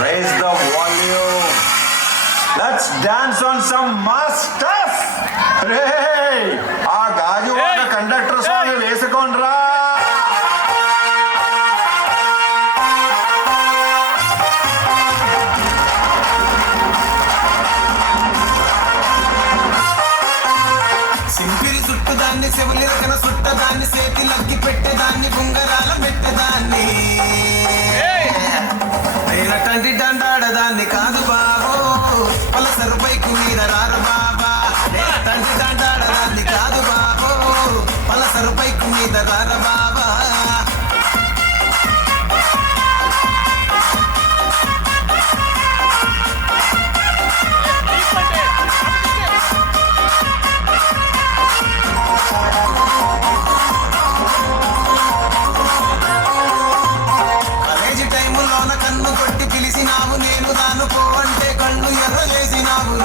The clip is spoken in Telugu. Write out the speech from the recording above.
Raise the volume. Let's dance on some mass stuff. Hey, ఆ గాజువాక కండక్టర్ సాంగ్ వేసుకోండ్రా. సింపిరి చుట్టదాన్ని చెవులి రకన చుట్టదాన్ని చేతి లగ్గి పెట్టేదాన్ని బుంగరాల పెట్టేదాన్ని నేనటంటి దండాడదాన్ని కాదు బాబు పలసరు బైకు మీద రారు బాబా నేనటంటి దండాడదాన్ని కాదు బాబు పలసరు బైకు మీద రారు బాబా కన్ను కొట్టి పిలిచినావు నేను దాను పో అంటే కళ్ళు ఎర్ర చేసినావు